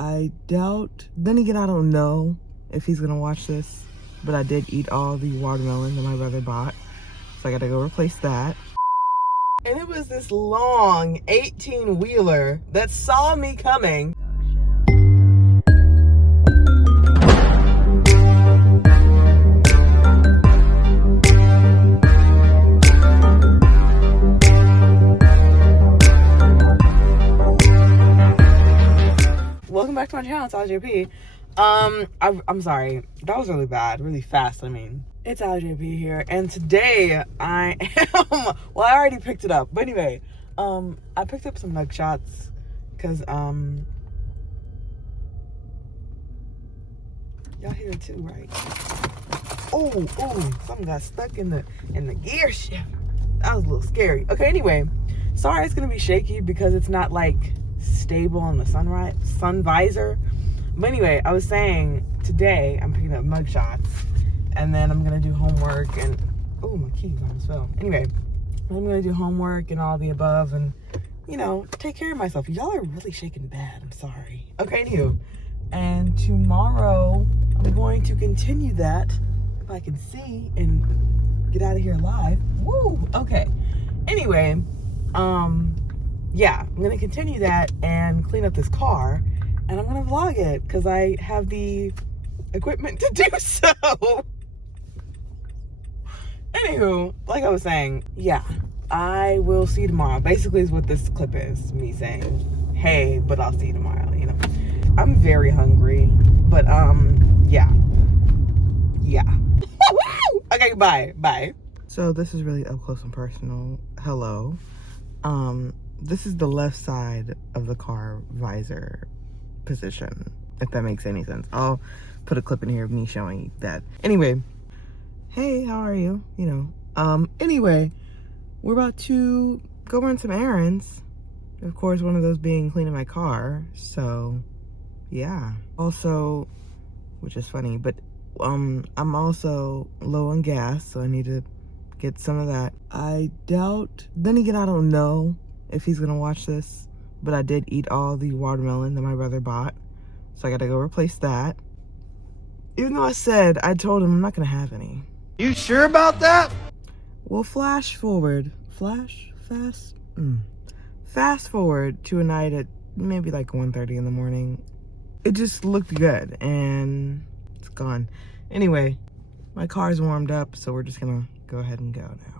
I doubt, then again, I don't know if he's gonna watch this, but I did eat all the watermelon that my brother bought, so I gotta go replace that. And it was this long 18-wheeler that saw me coming. Welcome back to my channel. It's AlJP. I'm sorry, that was really bad, really fast. I mean, it's AlJP here, and today I am, well, I already picked it up, but anyway, I picked up some mug shots because y'all hear it too, right? Oh, something got stuck in the gear shift. That was a little scary. Okay, anyway, sorry it's gonna be shaky because it's not like stable on the sun visor. But anyway, I was saying today I'm picking up mug shots, and then I'm gonna do homework, and oh, my keys almost fell. Anyway, I'm gonna do homework and all the above, and you know, take care of myself. Y'all are really shaking bad. I'm sorry. Okay, anywho, and tomorrow I'm going to continue that if I can see and get out of here live. Woo! Okay. Anyway, yeah, I'm gonna continue that and clean up this car, and I'm gonna vlog it because I have the equipment to do so. Anywho, like I was saying, yeah, I will see you tomorrow. Basically is what this clip is, me saying, hey, but I'll see you tomorrow, you know. I'm very hungry, but yeah. Okay, bye. So this is really up close and personal. Hello. This is the left side of the car visor position, if that makes any sense. I'll put a clip in here of me showing you that. Anyway, hey, how are you? You know, anyway, we're about to go run some errands. Of course, one of those being cleaning my car. So, yeah. Also, which is funny, but I'm also low on gas, so I need to get some of that. I doubt, then again, I don't know if he's gonna watch this, but I did eat all the watermelon that my brother bought, so I gotta go replace that. Even though I told him I'm not gonna have any. You sure about that? Well, fast forward to a night at maybe like 1:30 in the morning. It just looked good, and it's gone. Anyway, my car's warmed up, so we're just gonna go ahead and go now.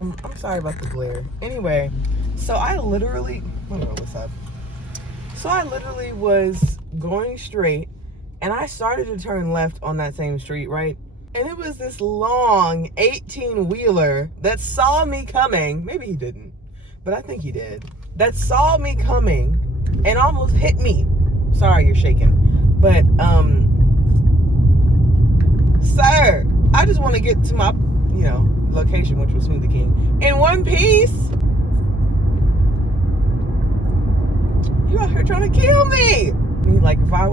I'm sorry about the glare. Anyway, so I literally was going straight, and I started to turn left on that same street, right? And it was this long 18-wheeler that saw me coming. Maybe he didn't, but I think he did. That saw me coming and almost hit me. Sorry, you're shaking. But, sir, I just want to get to my, you know, location, which was Smoothie King, in one piece. You out here trying to kill me. I mean, like, if I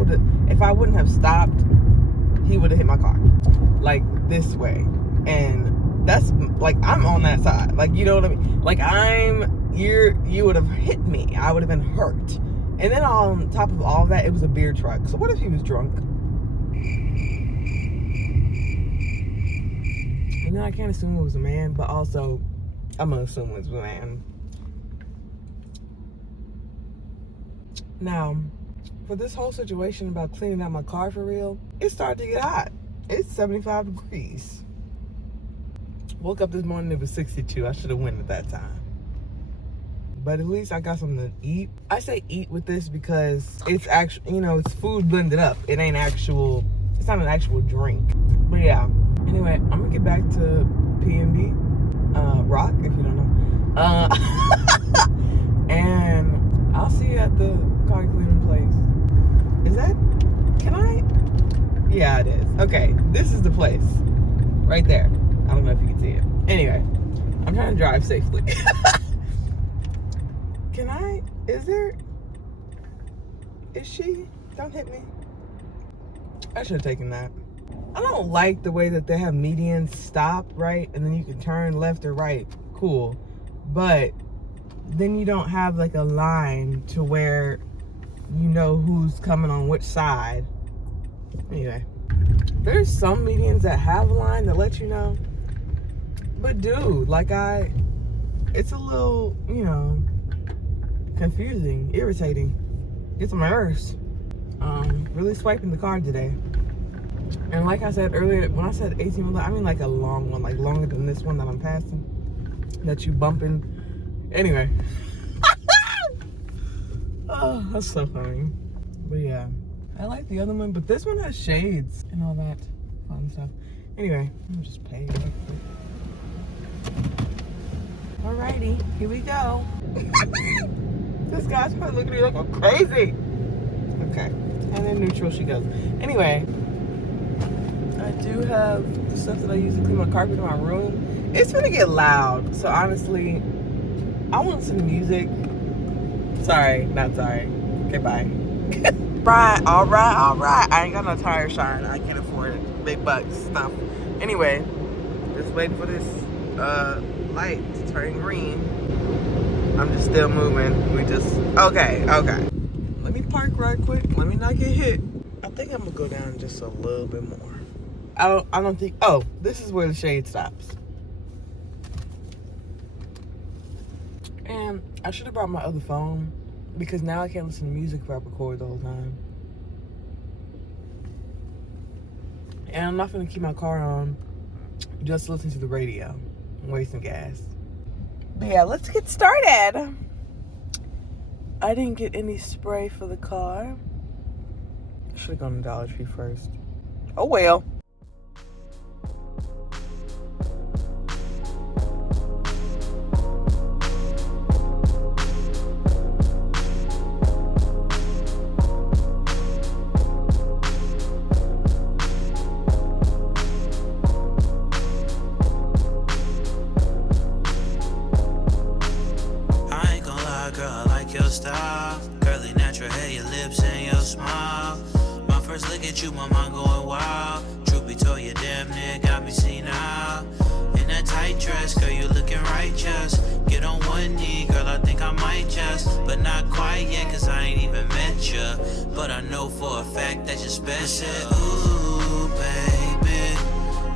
wouldn't have stopped, he would have hit my car, like this way, and that's like I'm on that side, like, you know what I mean? Like you would have hit me. I would have been hurt. And then on top of all of that, it was a beer truck. So what if he was drunk? And then I can't assume it was a man, but also I'm gonna assume it was a man. Now, for this whole situation about cleaning out my car for real, it started to get hot. It's 75 degrees. Woke up this morning, it was 62. I should have went at that time. But at least I got something to eat. I say eat with this because it's actually, you know, it's food blended up. It's not an actual drink. But yeah. Anyway, I'm gonna get back to P&B, Rock, if you don't know. And I'll see you at the car cleaning place. Is that, can I? Yeah, it is. Okay, this is the place. Right there. I don't know if you can see it. Anyway, I'm trying to drive safely. Can I, is she? Don't hit me. I should have taken that. I don't like the way that they have medians stop, right? And then you can turn left or right. Cool. But then you don't have like a line to where you know who's coming on which side. Anyway, there's some medians that have a line that let you know. But dude, like it's a little, you know, confusing, irritating. Gets on my nerves. Really swiping the card today. And like I said earlier, when I said 18 wheeler, I mean like a long one, like longer than this one that I'm passing, that you bumping. Anyway. Oh, that's so funny. But yeah, I like the other one, but this one has shades and all that fun stuff. Anyway, I'm just paying real quick. Alrighty, here we go. This guy's probably looking at me like I'm crazy. Okay, and then neutral she goes. Anyway, I do have the stuff that I use to clean my carpet in my room. It's gonna get loud, so honestly, I want some music. Sorry, not sorry. Okay, bye. All right. I ain't got no tire shine. I can't afford it. Big bucks stuff. Anyway, just waiting for this light to turn green. I'm just still moving. Okay. Let me park right quick. Let me not get hit. I think I'm gonna go down just a little bit more. I don't think, oh, this is where the shade stops. And I should have brought my other phone because now I can't listen to music if I record the whole time. And I'm not gonna keep my car on just listen to the radio. I'm wasting gas. But yeah, let's get started. I didn't get any spray for the car. I should have gone to Dollar Tree first. Oh well. Curly natural hair, your lips and your smile. My first look at you, my mind going wild. Truth be told, you damn near got me senile. In that tight dress, girl, you looking righteous. Get on one knee, girl, I think I might just. But not quite yet, cause I ain't even met ya. But I know for a fact that you're special. Ooh, baby,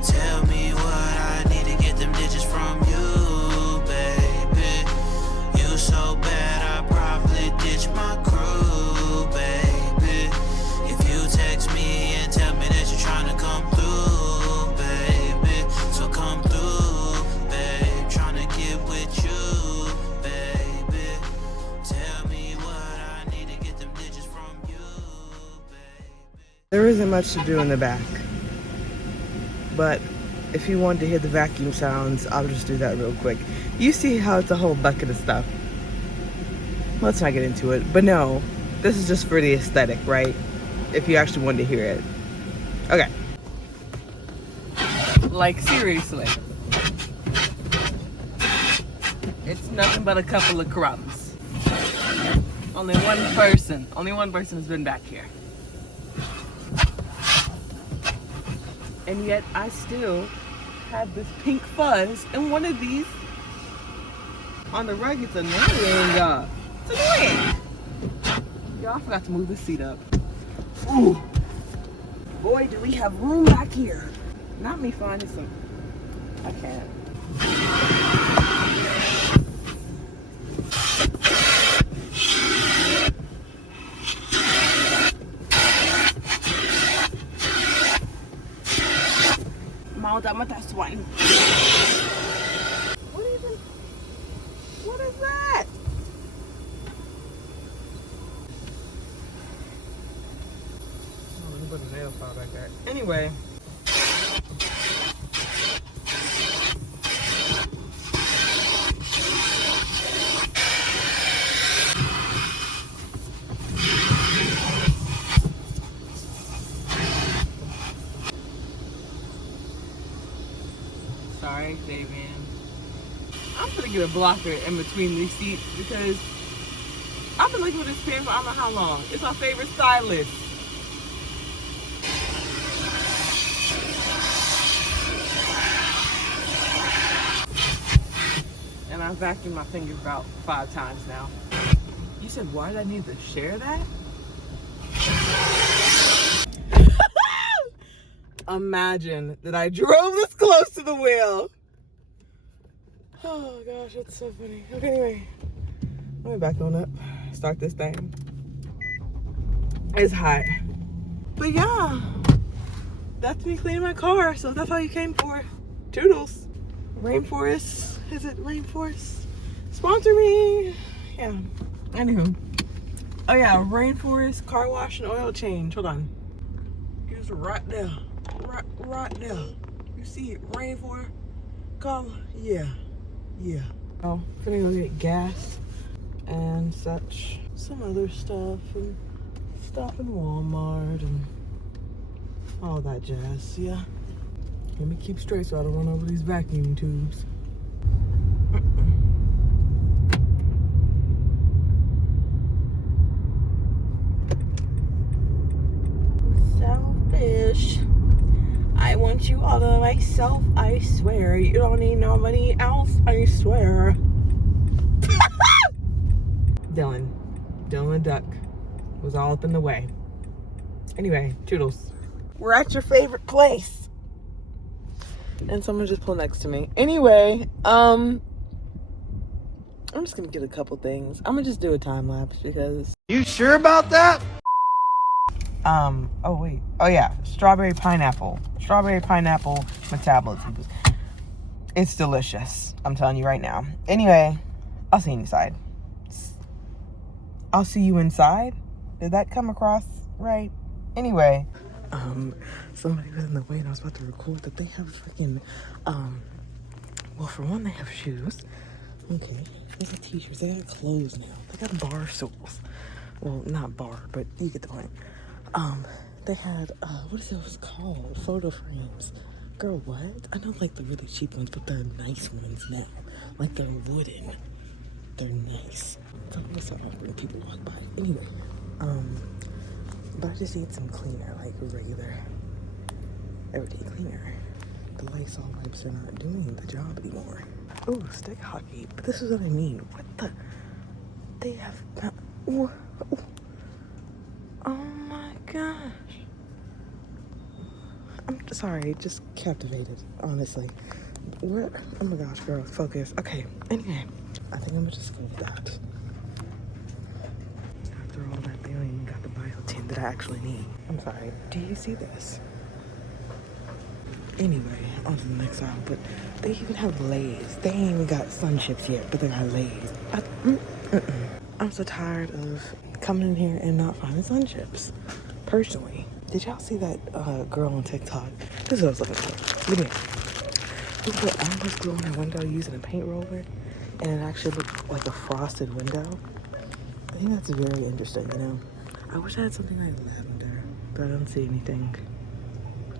tell me what I need to get them digits from you, baby. You so bad, I probably ditch my crew, baby. If you text me and tell me that you're trying to come through, baby. So come through, babe. Trying to get with you, baby. Tell me what I need to get them digits from you, baby. There isn't much to do in the back. But if you want to hear the vacuum sounds, I'll just do that real quick. You see how it's a whole bucket of stuff. Let's not get into it. But no, this is just for the aesthetic, right? If you actually want to hear it. Okay. Like, seriously. It's nothing but a couple of crumbs. Only one person has been back here. And yet I still have this pink fuzz in one of these. On the rug, it's annoying. It's annoying. Y'all, I forgot to move this seat up. Ooh. Boy, do we have room back here. Not me finding some. I can't. Mau dapat das one. What is that? Oh, let me put a nail file back there. Anyway. Sorry, Davian. I'm gonna get a blocker in between these seats because I've been looking with this pen for I don't know how long. It's my favorite stylist. And I've vacuumed my fingers about 5 times now. You said, why did I need to share that? imagine that I drove this close to the wheel. Oh gosh, that's so funny. Okay, anyway, let me back on up. Start this thing. It's hot. But yeah, that's me cleaning my car. So if that's all you came for, toodles. Rainforest. Is it Rainforest? Sponsor me. Yeah. Anywho. Oh yeah, Rainforest car wash and oil change. Hold on. It's right there. Right there. You see it? Rainforest car. Yeah. Yeah. Oh, gonna go get gas and such. Some other stuff and stuff in Walmart and all that jazz. Yeah. Let me keep straight so I don't run over these vacuum tubes. Selfish. I want you all to myself, I swear. You don't need nobody else, I swear. Dylan the duck was all up in the way. Anyway, toodles. We're at your favorite place. And someone just pulled next to me. Anyway, I'm just gonna get a couple things. I'm gonna just do a time lapse because You sure about that? oh wait. Oh yeah, strawberry pineapple metabolism. It's delicious. I'm telling you right now. Anyway, I'll see you inside. I'll see you inside? Did that come across right? Anyway. Somebody was in the way and I was about to record that they have freaking, well, for one, they have shoes. Okay. They got t-shirts. They got clothes now. They got bar stools. Well, not bar, but you get the point. They had, what is those called? Photo frames. Girl, what? I know, like, the really cheap ones, but they're nice ones now. Like, they're wooden. They're nice. So that's how when people walk by. Anyway, but I just need some cleaner, like regular, everyday cleaner. The Lysol wipes are not doing the job anymore. Oh, stick hockey. But this is what I mean. What the? They have not. Oh my gosh. I'm sorry, just captivated, honestly. What? Oh my gosh, girl, focus. Okay, anyway, I think I'm gonna just go with that. After all that, they don't even got the biotin that I actually need. I'm sorry, do you see this? Anyway, on to the next aisle, but they even have Lay's. They ain't even got Sun Chips yet, but they got Lay's. I'm so tired of coming in here and not finding Sun Chips, personally. Did y'all see that girl on TikTok? This is what I was looking for. Look at me. Who put almost glue on her window using a paint roller, and it actually looked like a frosted window. I think that's very interesting, you know? I wish I had something like lavender, but I don't see anything.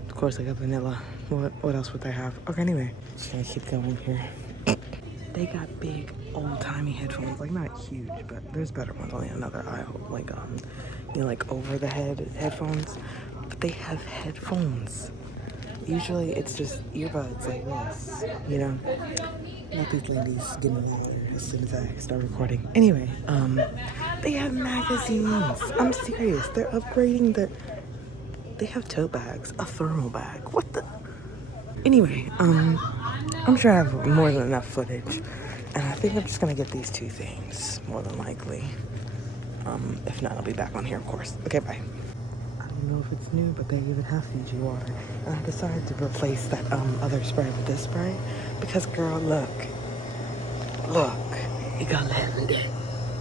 Of course, I got vanilla. What else would they have? Okay, anyway, just gonna keep going here. They got big, old-timey headphones. Like, not huge, but there's better ones on the another aisle. Like, you know, like over-the-head headphones. But they have headphones. Usually, it's just earbuds like this, you know? Not these ladies getting louder as soon as I start recording. Anyway, they have magazines. I'm serious. They're upgrading the... They have tote bags. A thermal bag. What the... Anyway, I'm sure I have more than enough footage. And I think I'm just gonna get these two things, more than likely. If not, I'll be back on here, of course. Okay, bye. I don't know if it's new, but they even have Fiji water. And I decided to replace that other spray with this spray. Because, girl, look. Look. It got lavender.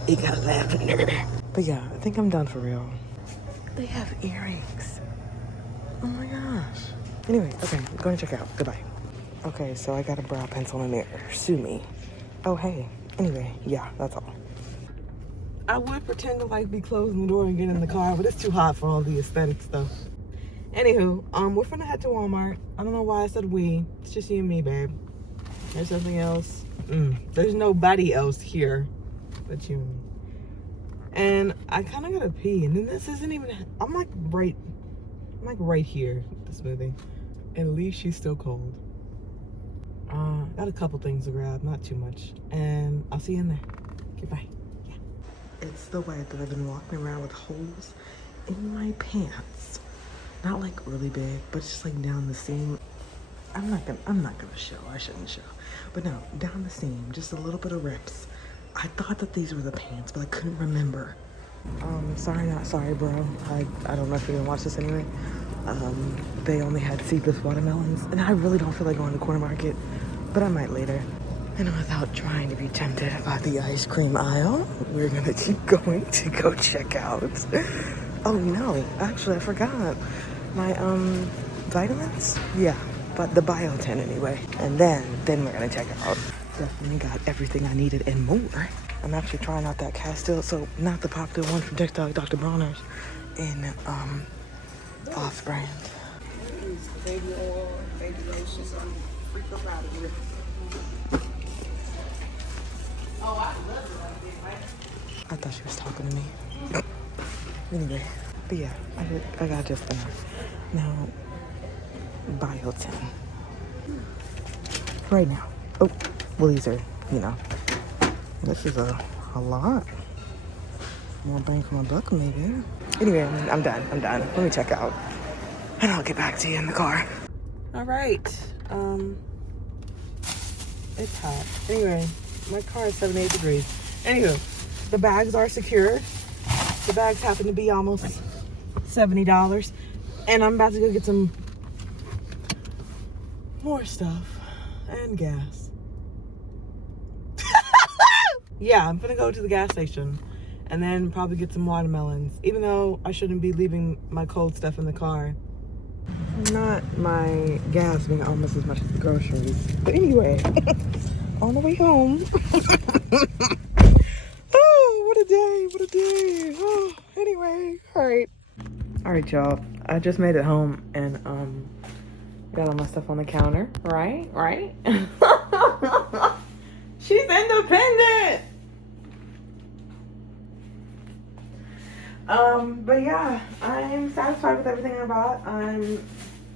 It got lavender. But yeah, I think I'm done for real. They have earrings. Oh my gosh. Anyway, okay, I'm going to check out. Goodbye. Okay, so I got a brow pencil in there. Sue me. Oh, hey. Anyway, yeah, that's all. I would pretend to, like, be closing the door and get in the car, but it's too hot for all the aesthetic stuff. Anywho, we're finna head to Walmart. I don't know why I said we. It's just you and me, babe. There's something else. There's nobody else here but you and me. And I kind of gotta pee, and then this isn't even... I'm like right here with the smoothie. At least she's still cold. Got a couple things to grab, not too much. And I'll see you in there. Okay, bye. Yeah. It's the way that I've been walking around with holes in my pants Not like really big, but it's just like down the seam. I'm not gonna show. I shouldn't show. But no, down the seam, just a little bit of rips. I thought that these were the pants, but I couldn't remember. Sorry, not sorry, bro. I don't know if you're gonna watch this anyway. They only had seedless watermelons, and I really don't feel like going to the corner market, but I might later. And without trying to be tempted by the ice cream aisle, we're gonna keep going to go check out. Oh no, actually I forgot. My vitamins? Yeah, but the biotin anyway. And then we're gonna check out. Definitely got everything I needed and more. I'm actually trying out that Castile, so not the popular one from TikTok, Dr. Bronner's, in off-brand. Baby oil, baby lotion, so I'm freak up out of here. Oh, I love it. I thought she was talking to me. Anyway, but yeah, I got just enough. Now, biotin. Right now. Oh, well, these are, you know, this is a lot. More bang for my buck, maybe. Anyway, I'm done. Let me check out. And I'll get back to you in the car. All right. It's hot. Anyway, my car is 78 degrees. Anywho, the bags are secured. The bags happen to be almost $70. And I'm about to go get some more stuff and gas. Yeah, I'm gonna go to the gas station and then probably get some watermelons, even though I shouldn't be leaving my cold stuff in the car. Not my gas being almost as much as the groceries. But anyway, on the way home. Oh, what a day. Oh, anyway, all right, y'all. I just made it home and got all my stuff on the counter. Right? She's independent. But yeah, I'm satisfied with everything I bought. I'm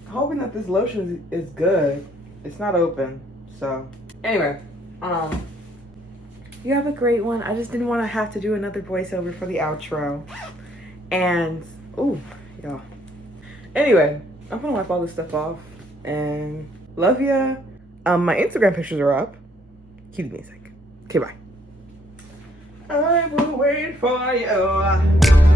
hoping that this lotion is good. It's not open, so anyway, you have a great one. I just didn't want to have to do another voiceover for the outro. And ooh, yeah. Anyway, I'm gonna wipe all this stuff off and love ya. My Instagram pictures are up. Cue the music. Okay, bye. I will wait for you.